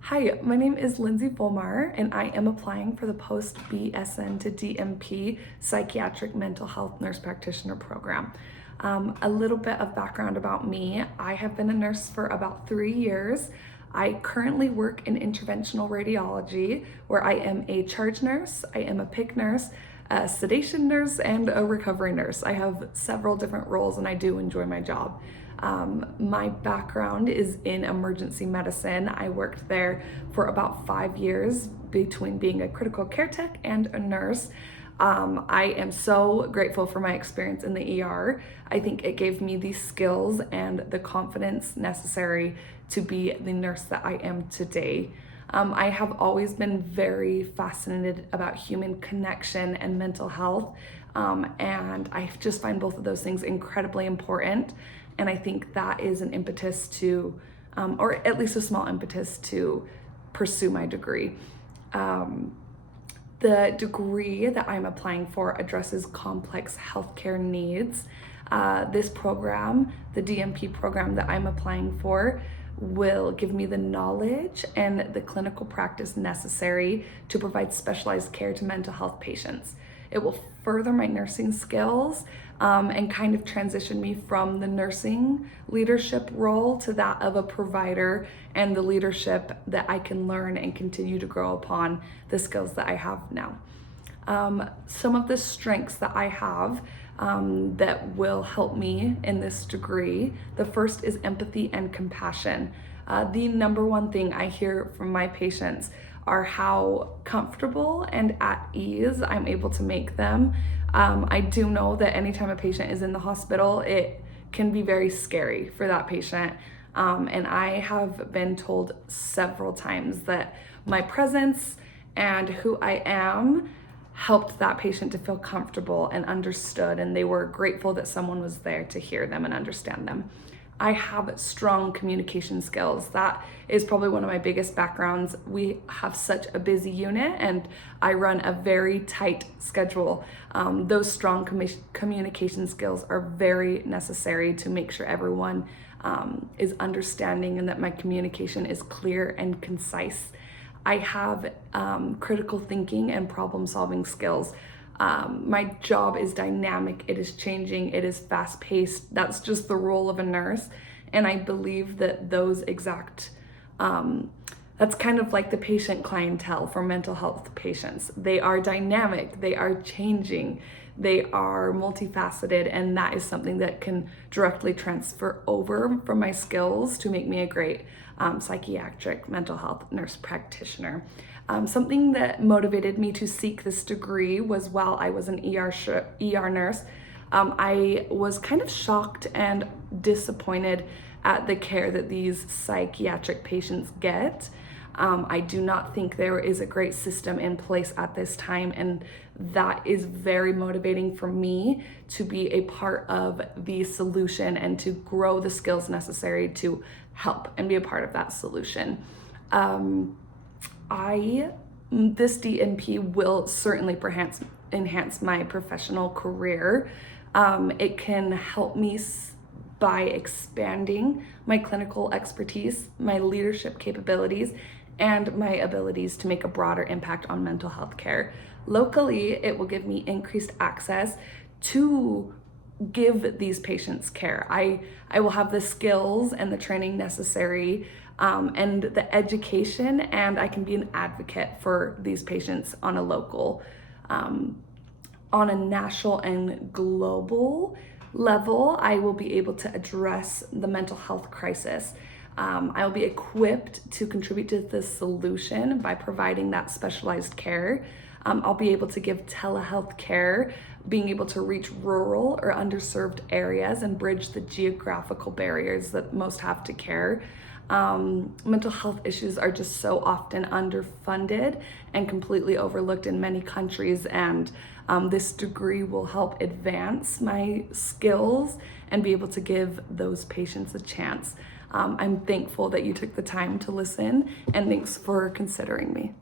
Hi, my name is Lindsi Volmar, and I am applying for the post-BSN to DNP Psychiatric Mental Health Nurse Practitioner program. A little bit of background about me. I have been a nurse for about 3 years. I currently work in interventional radiology, where I am a charge nurse, I am a PIC nurse, a sedation nurse, and a recovery nurse. I have several different roles, and I do enjoy my job. My background is in emergency medicine. I worked there for about 5 years between being a critical care tech and a nurse. I am so grateful for my experience in the ER. I think it gave me the skills and the confidence necessary to be the nurse that I am today. I have always been very fascinated about human connection and mental health, and I just find both of those things incredibly important. And I think that is an impetus to, or at least a small impetus to pursue my degree. The degree that I'm applying for addresses complex healthcare needs. This program, the DNP program that I'm applying for, will give me the knowledge and the clinical practice necessary to provide specialized care to mental health patients. It will further my nursing skills and kind of transition me from the nursing leadership role to that of a provider, and the leadership that I can learn and continue to grow upon the skills that I have now. Some of the strengths that I have that will help me in this degree. The first is empathy and compassion. The number one thing I hear from my patients are how comfortable and at ease I'm able to make them. I do know that anytime a patient is in the hospital, it can be very scary for that patient. And I have been told several times that my presence and who I am helped that patient to feel comfortable and understood, and they were grateful that someone was there to hear them and understand them. I have strong communication skills. That is probably one of my biggest backgrounds. We have such a busy unit, and I run a very tight schedule. Those strong communication skills are very necessary to make sure everyone is understanding and that my communication is clear and concise. I have critical thinking and problem-solving skills. My job is dynamic, it is changing, it is fast-paced. That's just the role of a nurse. And I believe that those exact, that's kind of like the patient clientele for mental health patients. They are dynamic, they are changing, they are multifaceted, and that is something that can directly transfer over from my skills to make me a great psychiatric mental health nurse practitioner. Something that motivated me to seek this degree was while I was an ER nurse. I was kind of shocked and disappointed at the care that these psychiatric patients get. I do not think there is a great system in place at this time, and that is very motivating for me to be a part of the solution and to grow the skills necessary to help and be a part of that solution. This DNP will certainly enhance my professional career. It can help me by expanding my clinical expertise, my leadership capabilities, and my abilities to make a broader impact on mental health care. Locally, it will give me increased access to give these patients care. I will have the skills and the training necessary and the education, and I can be an advocate for these patients on a local, on a national and global level. I will be able to address the mental health crisis. I will be equipped to contribute to the solution by providing that specialized care. I'll be able to give telehealth care, being able to reach rural or underserved areas and bridge the geographical barriers that most have to care. Mental health issues are just so often underfunded and completely overlooked in many countries, and this degree will help advance my skills and be able to give those patients a chance. I'm thankful that you took the time to listen, and thanks for considering me.